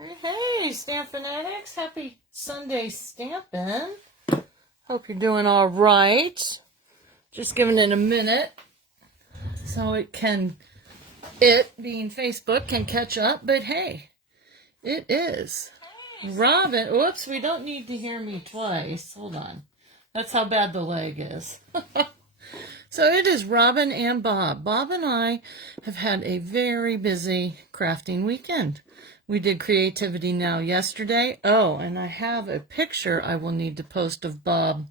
Hey, Stamp Fanatics. Happy Sunday stamping. Hope you're doing all right. Just giving it a minute so it, being Facebook, can catch up. But hey, it is. Robin, whoops, we don't need to hear me twice. Hold on. That's how bad the leg is. So it is Robin and Bob. Bob and I have had a very busy crafting weekend. We did Creativity Now yesterday. Oh, and I have a picture I will need to post of Bob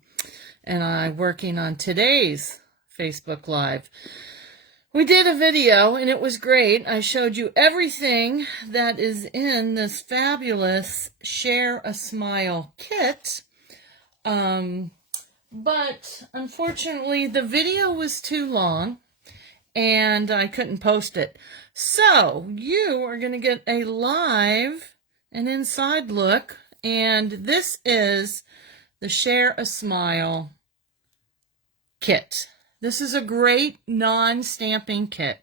and I working on today's Facebook Live. We did a video and it was great. I showed you everything that is in this fabulous Share a Smile kit. But unfortunately, the video was too long and I couldn't post it. So you are going to get a live and inside look. And this is the Share a Smile kit. This is a great non-stamping kit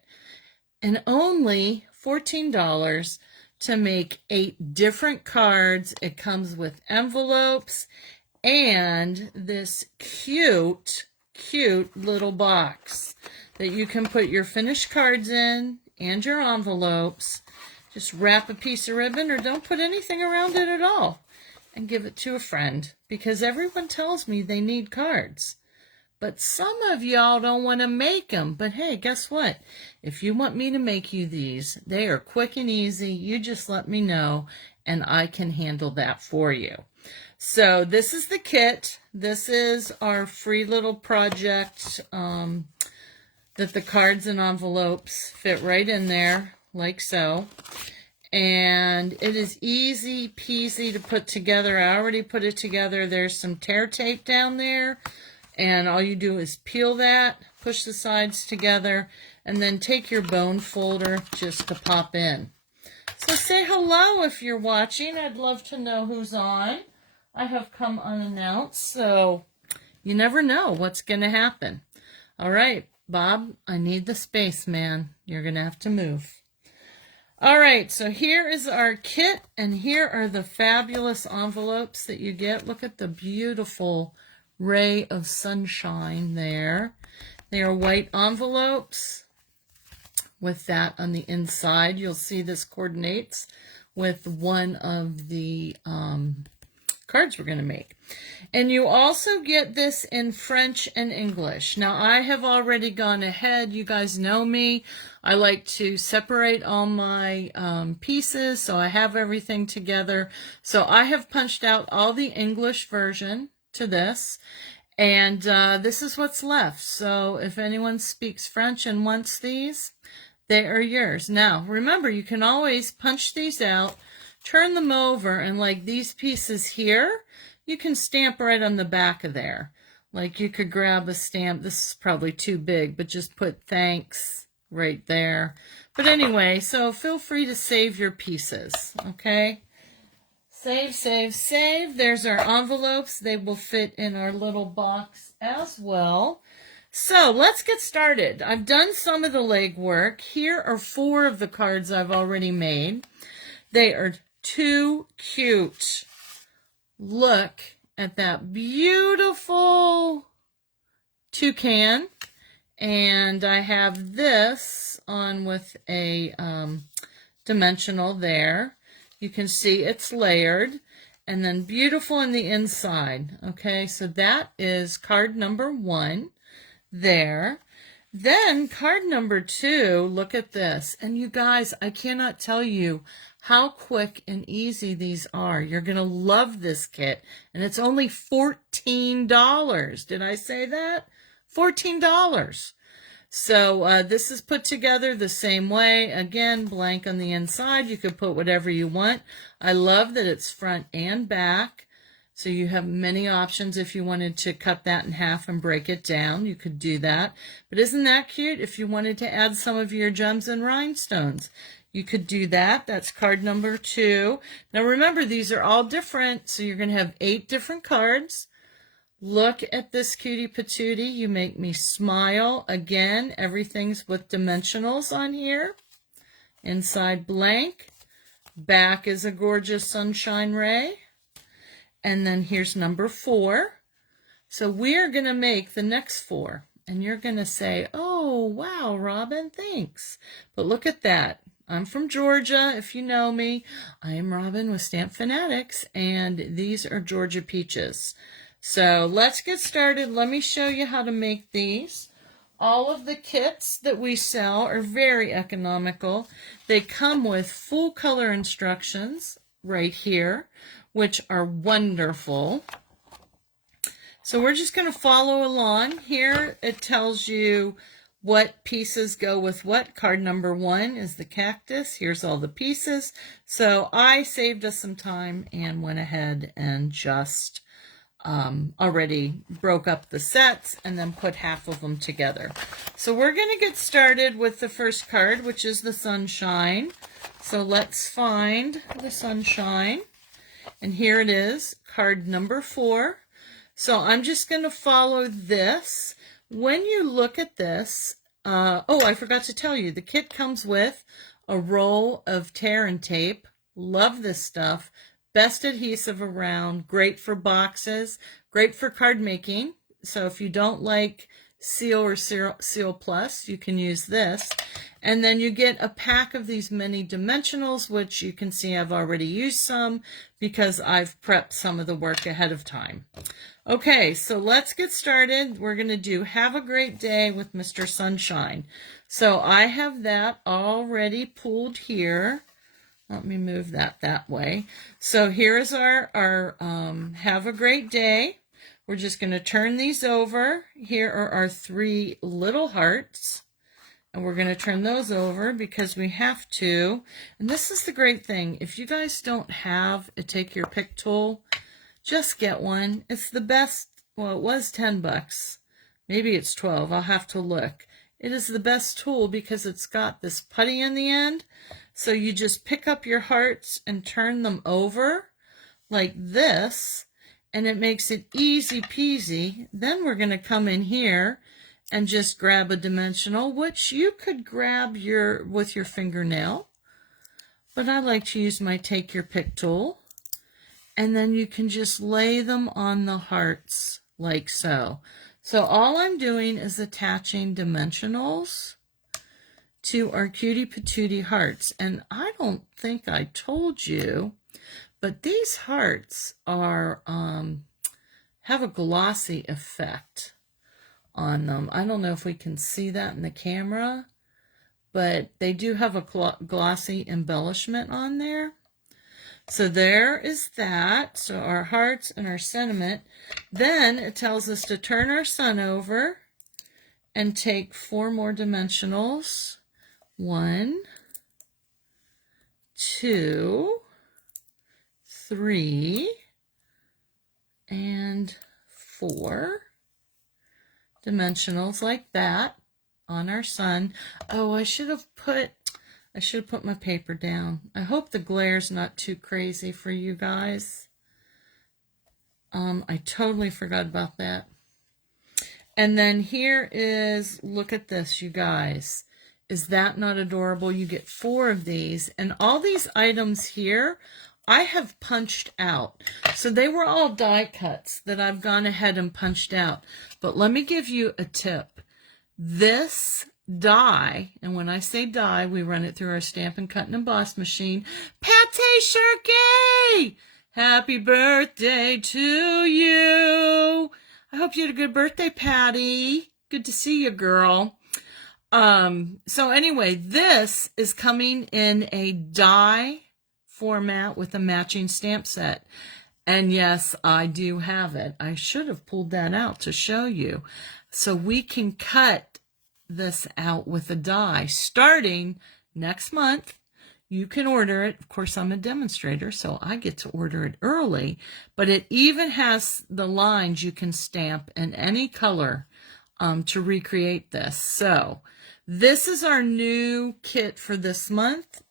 and only $14 to make 8 different cards. It comes with envelopes and this cute little box that you can put your finished cards in and your envelopes. Just wrap a piece of ribbon or don't put anything around it at all and give it to a friend, because everyone tells me they need cards. But some of y'all don't want to make them. But hey, guess what? If you want me to make you these, they are quick and easy. You just let me know and I can handle that for you. So this is the kit. This is our free little project that the cards and envelopes fit right in there, like so. And it is easy peasy to put together. I already put it together. There's some tear tape down there. And all you do is peel that, push the sides together, and then take your bone folder just to pop in. So say hello if you're watching. I'd love to know who's on. I have come unannounced, so you never know what's going to happen. All right, Bob, I need the space, man. You're going to have to move. All right, so here is our kit, and here are the fabulous envelopes that you get. Look at the beautiful ray of sunshine there. They are white envelopes with that on the inside. You'll see this coordinates with one of the cards we're going to make. And you also get this in French and English. Now, I have already gone ahead. You guys know me. I like to separate all my pieces so I have everything together. So I have punched out all the English version to this. And this is what's left. So if anyone speaks French and wants these, they are yours. Now, remember, you can always punch these out, turn them over, and like these pieces here, you can stamp right on the back of there. Like you could grab a stamp. This is probably too big, but just put thanks right there. But anyway, so feel free to save your pieces, okay? Save, save, save. There's our envelopes. They will fit in our little box as well. So let's get started. I've done some of the legwork. Here are 4 of the cards I've already made. They are too cute. Look at that beautiful toucan. And I have this on with a dimensional there. You can see it's layered. And then beautiful in the inside. Okay, so that is card number 1 there. Then card number 2, look at this. And you guys, I cannot tell you how quick and easy these are. You're going to love this kit. And it's only $14. Did I say that? $14. So this is put together the same way. Again, blank on the inside. You could put whatever you want. I love that it's front and back. So you have many options. If you wanted to cut that in half and break it down, you could do that. But isn't that cute? If you wanted to add some of your gems and rhinestones, you could do that. That's card number 2. Now remember, these are all different. So you're going to have 8 different cards. Look at this cutie patootie. You make me smile. Again, everything's with dimensionals on here. Inside blank. Back is a gorgeous sunshine ray. And then here's number 4. So we're going to make the next 4. And you're going to say, oh, wow, Robin, thanks. But look at that. I'm from Georgia, if you know me. I am Robin with Stamp Fanatics, and these are Georgia peaches. So let's get started. Let me show you how to make these. All of the kits that we sell are very economical. They come with full color instructions right here, which are wonderful. So we're just going to follow along. Here it tells you what pieces go with what. Card number 1 is the cactus. Here's all the pieces. So I saved us some time and went ahead and just already broke up the sets and then put half of them together. So we're going to get started with the first card, which is the sunshine. So let's find the sunshine. And here it is, card number 4. So I'm just going to follow this. When you look at this, oh, I forgot to tell you, the kit comes with a roll of tear and tape. Love this stuff. Best adhesive around, great for boxes, great for card making. So if you don't like Seal or Seal Plus, you can use this. And then you get a pack of these mini dimensionals, which you can see I've already used some because I've prepped some of the work ahead of time. Okay, so let's get started. We're going to do Have a Great Day with Mr. Sunshine. So I have that already pulled here. Let me move that way. So here is our Have a Great Day. We're just going to turn these over. Here are our 3 little hearts. And we're going to turn those over because we have to. And this is the great thing. If you guys don't have a Take Your Pick tool, just get one. It's the best. Well, it was 10 bucks. Maybe it's 12. I'll have to look. It is the best tool because it's got this putty in the end. So you just pick up your hearts and turn them over like this. And it makes it easy peasy. Then we're going to come in here and just grab a dimensional, which you could grab with your fingernail. But I like to use my Take Your Pick tool. And then you can just lay them on the hearts like so. So all I'm doing is attaching dimensionals to our Cutie Patootie hearts. And I don't think I told you, but these hearts are have a glossy effect on them. I don't know if we can see that in the camera, but they do have a glossy embellishment on there. So there is that. So our hearts and our sentiment. Then it tells us to turn our sun over and take 4 more dimensionals. 1, 2, 3, and 4 dimensionals like that on our sun. Oh, I should have put my paper down. I hope the glare's not too crazy for you guys. I totally forgot about that. And then here is, look at this, you guys. Is that not adorable? You get 4 of these. And all these items here, I have punched out. So they were all die cuts that I've gone ahead and punched out. But let me give you a tip. This die, and when I say die, we run it through our Stampin' Cut and Emboss machine. Pate Shirky! Happy birthday to you! I hope you had a good birthday, Patty. Good to see you, girl. So anyway, this is coming in a die format with a matching stamp set. And yes, I do have it. I should have pulled that out to show you. So we can cut this out with a die starting next month. You can order it. Of course, I'm a demonstrator, so I get to order it early. But it even has the lines you can stamp in any color to recreate this. So this is our new kit for this month.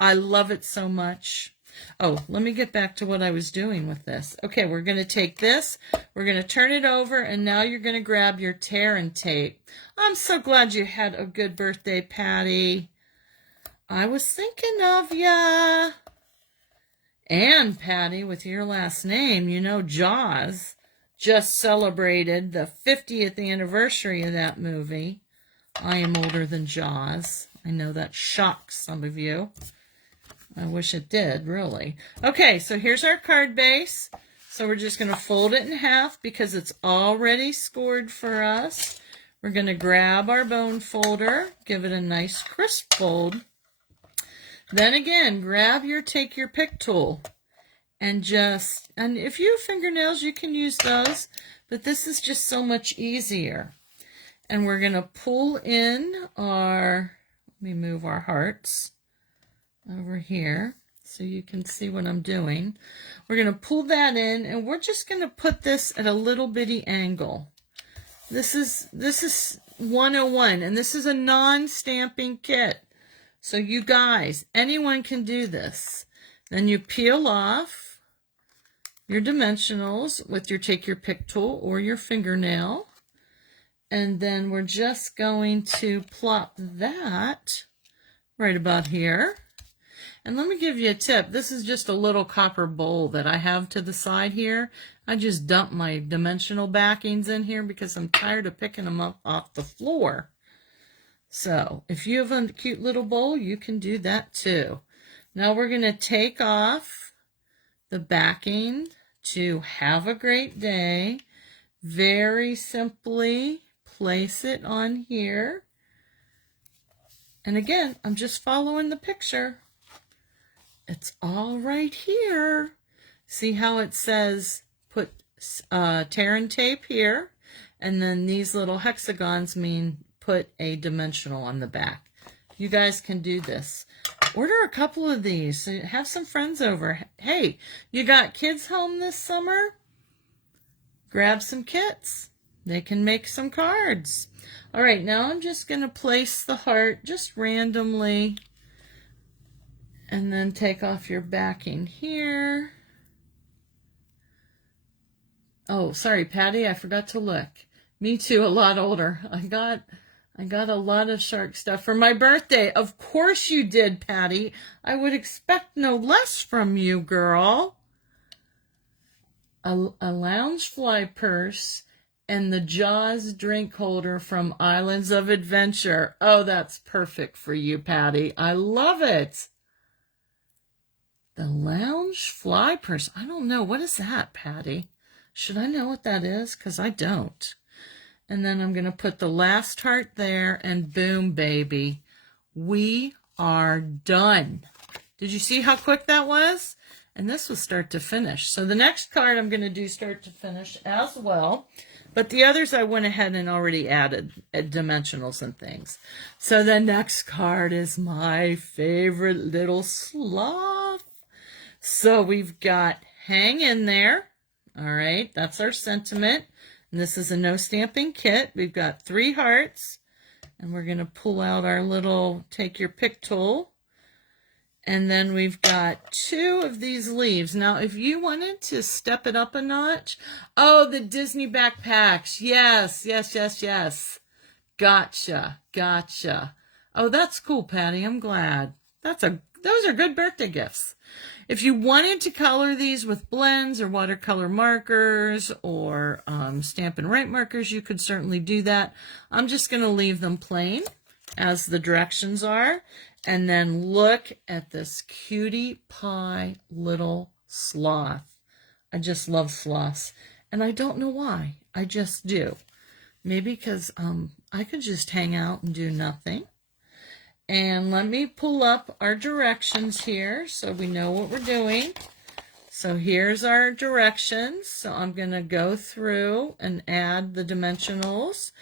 I love it so much. Oh, let me get back to what I was doing with this. Okay, we're going to take this, we're going to turn it over, and now you're going to grab your tear and tape. I'm so glad you had a good birthday, Patty. I was thinking of ya. And Patty, with your last name, you know Jaws just celebrated the 50th anniversary of that movie. I am older than Jaws. I know that shocks some of you. I wish it did, really. Okay, so here's our card base. So we're just going to fold it in half because it's already scored for us. We're going to grab our bone folder, give it a nice crisp fold. Then again, grab your take your pick tool and if you have fingernails, you can use those, but this is just so much easier. And we're going to pull in let me move our hearts over here so you can see what I'm doing. We're going to pull that in, and we're just going to put this at a little bitty angle. This is 101, and this is a non-stamping kit. So you guys, anyone can do this. Then you peel off your dimensionals with your take your pick tool or your fingernail. And then we're just going to plop that right about here. And let me give you a tip. This is just a little copper bowl that I have to the side here. I just dump my dimensional backings in here because I'm tired of picking them up off the floor. So if you have a cute little bowl, you can do that too. Now we're going to take off the backing to Have a Great Day. Very simply place it on here. And again, I'm just following the picture. It's all right here. See how it says put tear and tape here, and then these little hexagons mean put a dimensional on the back. You guys can do this. Order a couple of these. So have some friends over. Hey, you got kids home this summer? Grab some kits. They can make some cards. All right, now I'm just going to place the heart just randomly. And then take off your backing here. Oh, sorry, Patty, I forgot to look. Me too, a lot older. I got a lot of shark stuff for my birthday. Of course you did, Patty. I would expect no less from you, girl. A Loungefly purse and the Jaws drink holder from Islands of Adventure. Oh, that's perfect for you, Patty. I love it. The Loungefly purse. I don't know. What is that, Patty? Should I know what that is? Because I don't. And then I'm going to put the last heart there, and boom, baby. We are done. Did you see how quick that was? And this was start to finish. So the next card I'm going to do start to finish as well. But the others I went ahead and already added dimensionals and things. So the next card is my favorite little sloth. So we've got Hang in There. All right, that's our sentiment. And this is a no stamping kit. We've got 3 hearts. And we're going to pull out our little take your pick tool. And then we've got 2 of these leaves. Now, if you wanted to step it up a notch. Oh, the Disney backpacks. Yes, yes, yes, yes. Gotcha, gotcha. Oh, that's cool, Patty. I'm glad. Those are good birthday gifts. If you wanted to color these with blends or watercolor markers or Stampin' Write markers, you could certainly do that. I'm just going to leave them plain as the directions are. And then look at this cutie pie little sloth. I just love sloths. And I don't know why. I just do. Maybe because I could just hang out and do nothing. And let me pull up our directions here so we know what we're doing. So here's our directions. So I'm going to go through and add the dimensionals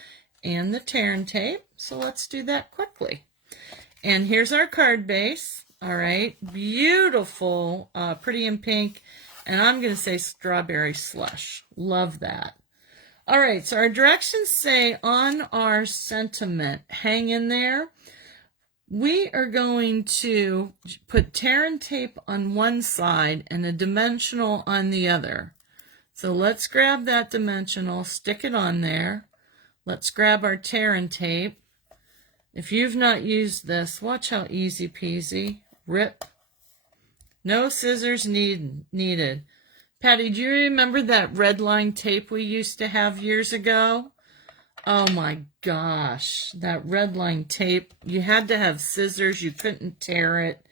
and the tear and tape. So let's do that quickly. And here's our card base. All right, beautiful, pretty in pink. And I'm going to say strawberry slush. Love that. All right, so our directions say on our sentiment, hang in there. We are going to put tear and tape on one side and a dimensional on the other. So let's grab that dimensional, stick it on there. Let's grab our tear and tape. If you've not used this, watch how easy peasy. Rip No scissors needed. Patty, do you remember that red line tape we used to have years ago? Oh my gosh, that red line tape. You had to have scissors. You couldn't tear it.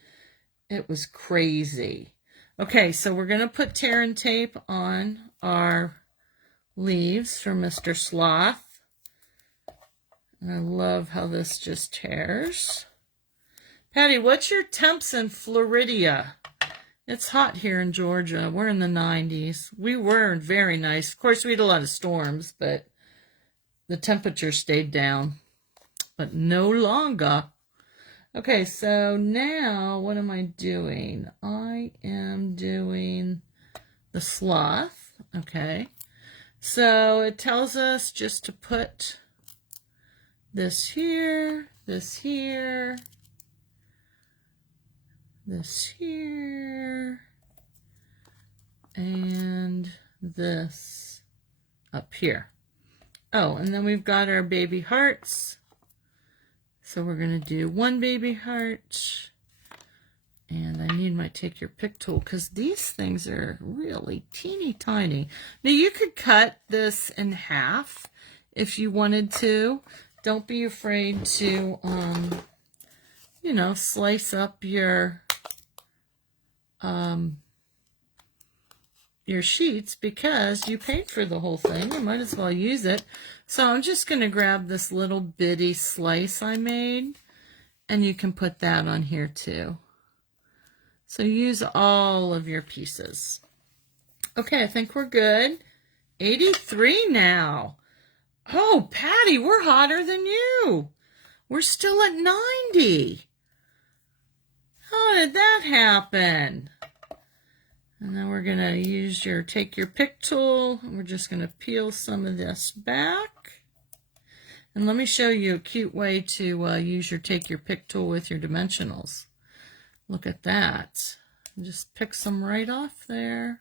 It was crazy. Okay, so we're going to put tear and tape on our leaves for Mr. Sloth. And I love how this just tears. Patty, what's your temps in Florida? It's hot here in Georgia. We're in the 90s. We were very nice. Of course, we had a lot of storms, but the temperature stayed down. But no longer. Okay, so now what am I doing? I am doing the sloth. Okay. So it tells us just to put this here, this here, this here, and this up here. Oh, and then we've got our baby hearts. So we're going to do one baby heart. And I need my take your pick tool because these things are really teeny tiny. Now you could cut this in half if you wanted to. Don't be afraid to, you know, slice up your sheets because you paid for the whole thing. You might as well use it. So I'm just going to grab this little bitty slice I made, and you can put that on here too. So use all of your pieces. Okay, I think we're good. 83 now. Oh, Patty, we're hotter than you. We're still at 90. How did that happen? And then we're going to use your take your pick tool. And we're just going to peel some of this back. And let me show you a cute way to use your take your pick tool with your dimensionals. Look at that. Just pick some right off there.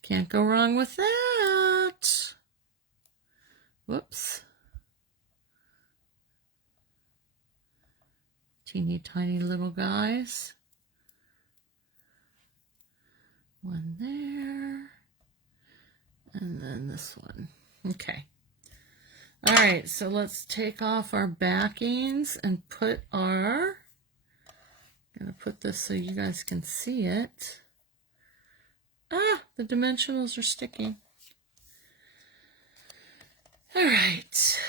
Can't go wrong with that. Whoops. Teeny tiny little guys. One there. And then this one. Okay. All right, so let's take off our backings and put our... I'm going to put this so you guys can see it. Ah, the dimensionals are sticking. All right.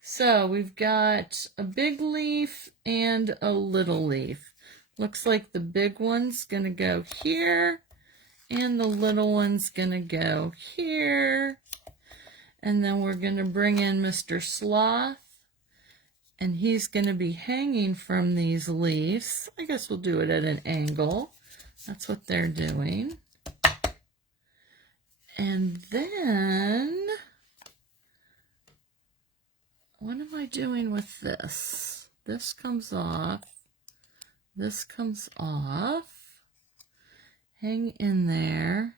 So we've got a big leaf and a little leaf. Looks like the big one's going to go here and the little one's going to go here. And then we're going to bring in Mr. Sloth. And he's going to be hanging from these leaves. I guess we'll do it at an angle. That's what they're doing. And then, what am I doing with this? This comes off. This comes off. Hang in there.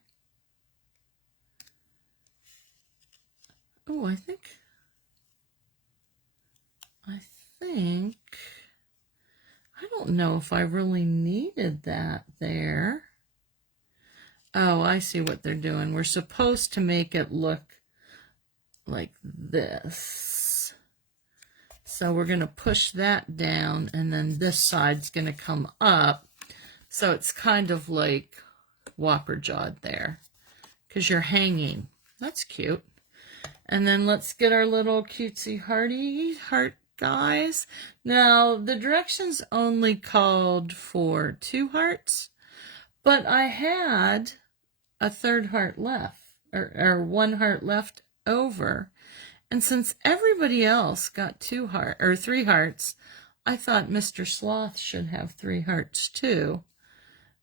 Oh, I think, I don't know if I really needed that there. Oh, I see what they're doing. We're supposed to make it look like this. So we're going to push that down, and then this side's going to come up. So it's kind of like whopper jawed there because you're hanging. That's cute. And then let's get our little cutesy heart guys. Now, the directions only called for 2 hearts, but I had a 3rd heart left, or 1 heart left over. And since everybody else got 3 hearts, I thought Mr. Sloth should have 3 hearts too.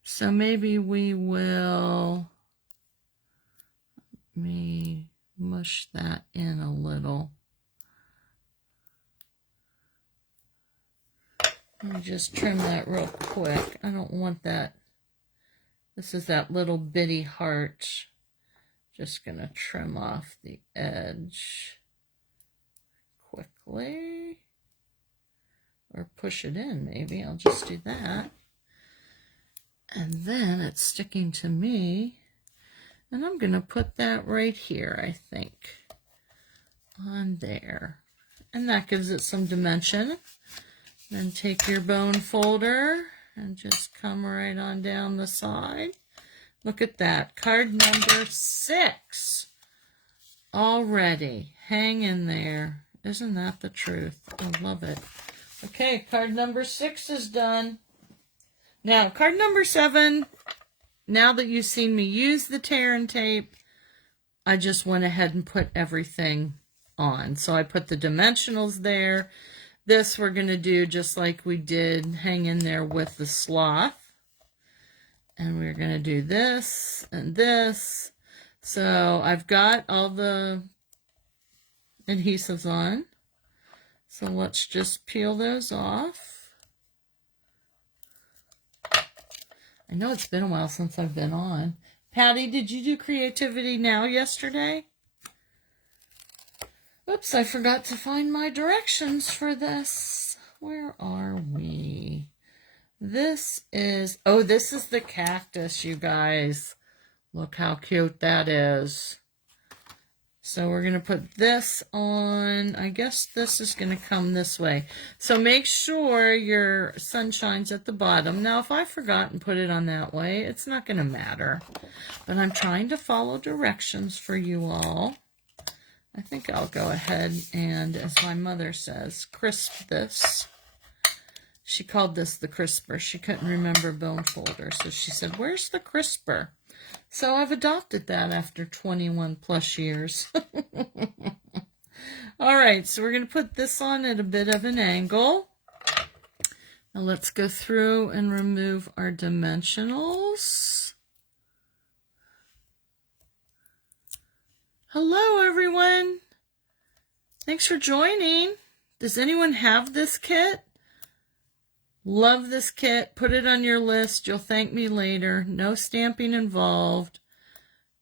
So maybe we will mush that in a little. Let me just trim that real quick. I don't want that. This is that little bitty heart. Just going to trim off the edge quickly. Or push it in, maybe. I'll just do that. And then it's sticking to me. And I'm going to put that right here, I think, on there. And that gives it some dimension. Then take your bone folder and just come right on down the side. Look at that. Card number 6 already. Hang in there. Isn't that the truth? I love it. Okay, card number 6 is done. Now, card number 7, now that you've seen me use the tear and tape, I just went ahead and put everything on. So I put the dimensionals there. This we're going to do just like we did hang in there with the sloth. And we're going to do this and this. So I've got all the adhesives on. So let's just peel those off. I know it's been a while since I've been on. Patty, did you do Creativity Now yesterday? Oops, I forgot to find my directions for this. Where are we? This is, oh, this is the cactus, you guys. Look how cute that is. So we're going to put this on. I guess this is going to come this way. So make sure your sunshine's at the bottom. Now, if I forgot and put it on that way, it's not going to matter. But I'm trying to follow directions for you all. I think I'll go ahead and, as my mother says, crisp this. She called this the crisper. She couldn't remember bone folder, so she said, where's the crisper? So I've adopted that after 21 plus years. All right, so we're going to put this on at a bit of an angle. Now let's go through and remove our dimensionals. Hello, everyone. Thanks for joining. Does anyone have this kit? Love this kit. Put it on your list. You'll thank me later. No stamping involved.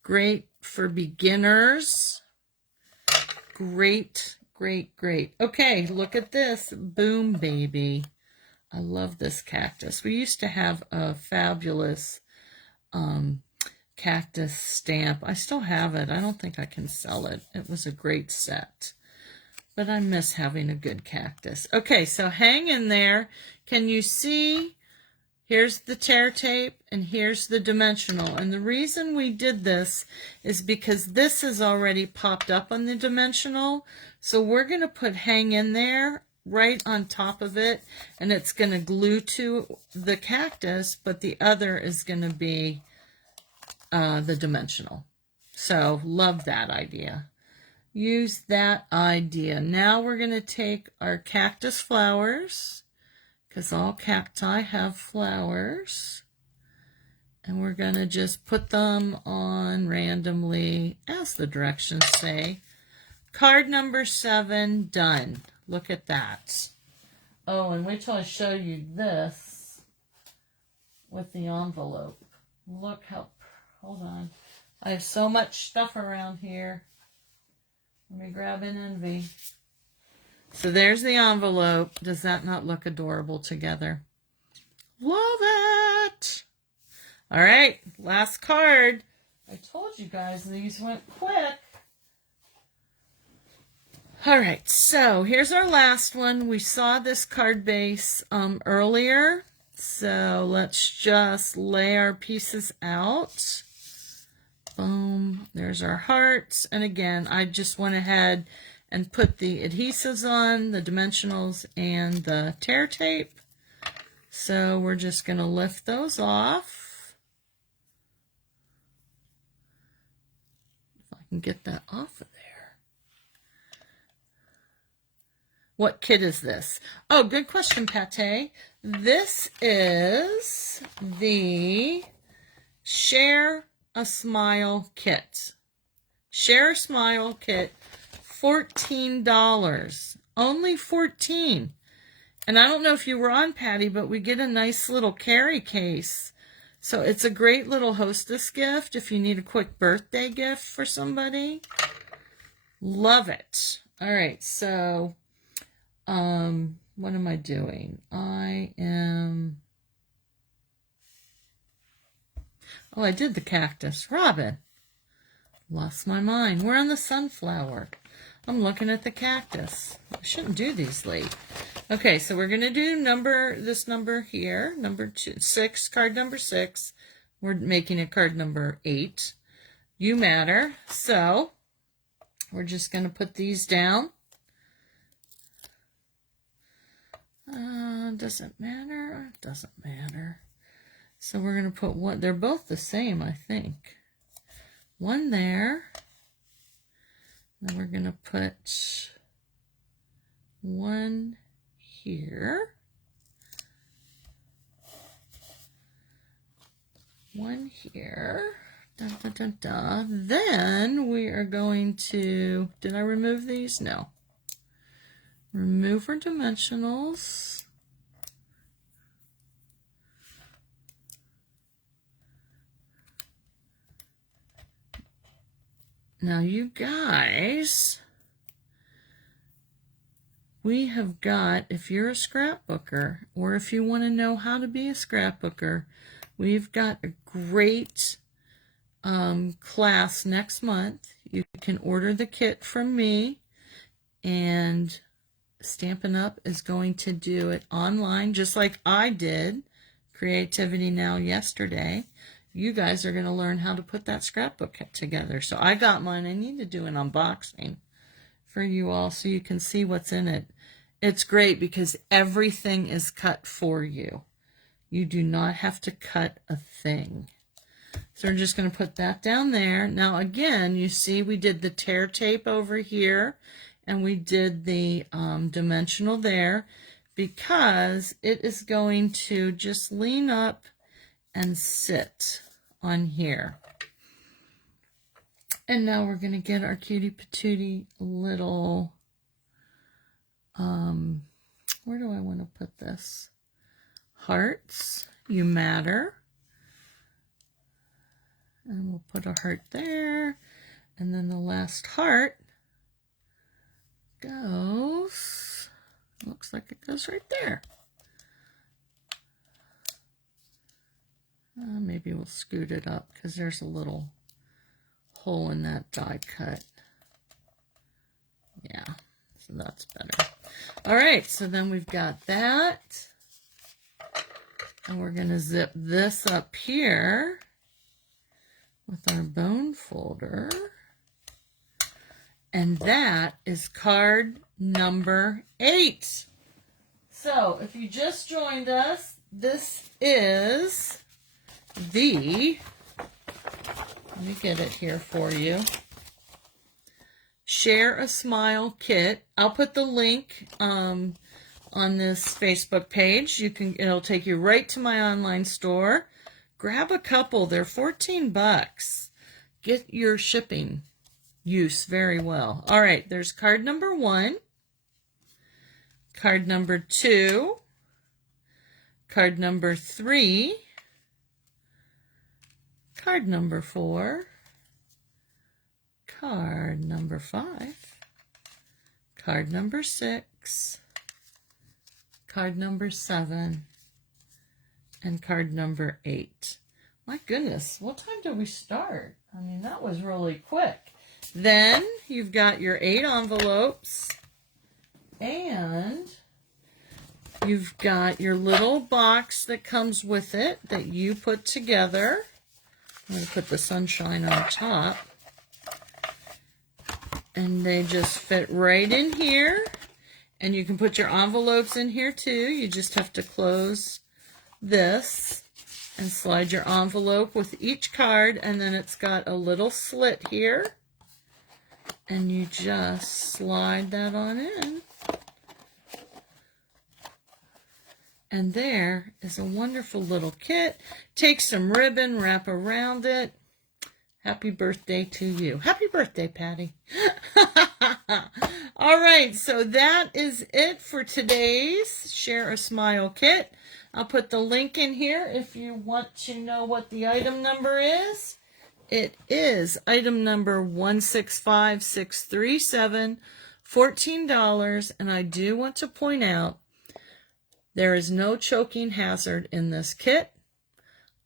Great for beginners. Great, great, great. Okay, look at this. Boom, baby. I love this cactus. We used to have a fabulous cactus stamp. I still have it. I don't think I can sell it. It was a great set. But I miss having a good cactus. Okay, so hang in there. Can you see? Here's the tear tape and here's the dimensional. And the reason we did this is because this is already popped up on the dimensional. So we're going to put hang in there right on top of it. And it's going to glue to the cactus, but the other is going to be the dimensional. So love that idea. Use that idea. Now we're going to take our cactus flowers, because all cacti have flowers, and we're going to just put them on randomly, as the directions say. Card number 7, done. Look at that. Oh, and wait till I show you this with the envelope. Look how, hold on. I have so much stuff around here. Let me grab an envy. So there's the envelope. Does that not look adorable together? Love it! All right, last card. I told you guys these went quick. All right, so here's our last one. We saw this card base earlier. So let's just lay our pieces out. Boom, there's our hearts. And again, I just went ahead and put the adhesives on, the dimensionals, and the tear tape. So we're just going to lift those off. If I can get that off of there. What kit is this? Oh, good question, Pate. This is the Share a Smile kit. Share a Smile kit, $14. Only $14. And I don't know if you were on, Patty, but we get a nice little carry case. So it's a great little hostess gift if you need a quick birthday gift for somebody. Love it. All right, so what am I doing? I am Oh, I did the cactus. Robin. Lost my mind. We're on the sunflower. I'm looking at the cactus. I shouldn't do these late. Okay, so we're going to do this number here, number 6, card number 6. We're making it card number 8. You matter. So we're just going to put these down. Does it matter? Doesn't matter. So we're going to put one. They're both the same, I think. One there. Then we're going to put one here. One here. Dun, dun, dun, dun. Then we are going to, did I remove these? No. Remove our dimensionals. Now you guys, we have got, if you're a scrapbooker, or if you want to know how to be a scrapbooker, we've got a great class next month. You can order the kit from me, and Stampin' Up! Is going to do it online, just like I did Creativity Now yesterday. You guys are going to learn how to put that scrapbook together. So I got mine. I need to do an unboxing for you all so you can see what's in it. It's great because everything is cut for you. You do not have to cut a thing. So we're just going to put that down there. Now again, you see we did the tear tape over here, and we did the dimensional there, because it is going to just lean up and sit on here. And now we're going to get our cutie patootie little, where do I want to put this? Hearts, you matter. And we'll put a heart there. And then the last heart goes, looks like it goes right there. Maybe we'll scoot it up because there's a little hole in that die cut. Yeah, so that's better. All right, so then we've got that. And we're going to zip this up here with our bone folder. And that is card number 8. So if you just joined us, this is the, let me get it here for you, Share a Smile kit. I'll put the link on this Facebook page. You can, it'll take you right to my online store. Grab a couple. They're 14 bucks. Get your shipping use very well. All right, there's card number 1, card number 2, card number 3, card number 4, card number 5, card number 6, card number 7, and card number 8. My goodness, what time did we start? I mean, that was really quick. Then you've got your 8 envelopes, and you've got your little box that comes with it that you put together. I'm going to put the sunshine on top. And they just fit right in here. And you can put your envelopes in here too. You just have to close this and slide your envelope with each card. And then it's got a little slit here. And you just slide that on in. And there is a wonderful little kit. Take some ribbon, wrap around it. Happy birthday to you. Happy birthday, Patty. All right, so that is it for today's Share a Smile kit. I'll put the link in here if you want to know what the item number is. It is item number 165637, $14, and I do want to point out there is no choking hazard in this kit.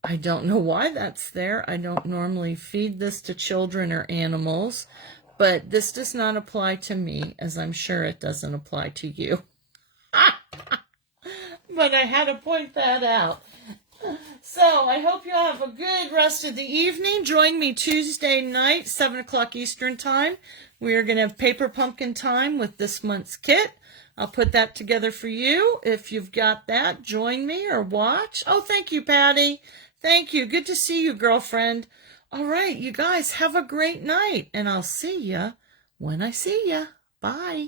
I don't know why that's there. I don't normally feed this to children or animals, but this does not apply to me, as I'm sure it doesn't apply to you. But I had to point that out. So I hope you have a good rest of the evening. Join me Tuesday night, 7 o'clock Eastern Time. We are going to have Paper Pumpkin Time with this month's kit. I'll put that together for you. If you've got that, join me or watch. Oh, thank you, Patty. Thank you. Good to see you, girlfriend. All right, you guys have a great night, and I'll see ya when I see ya. Bye.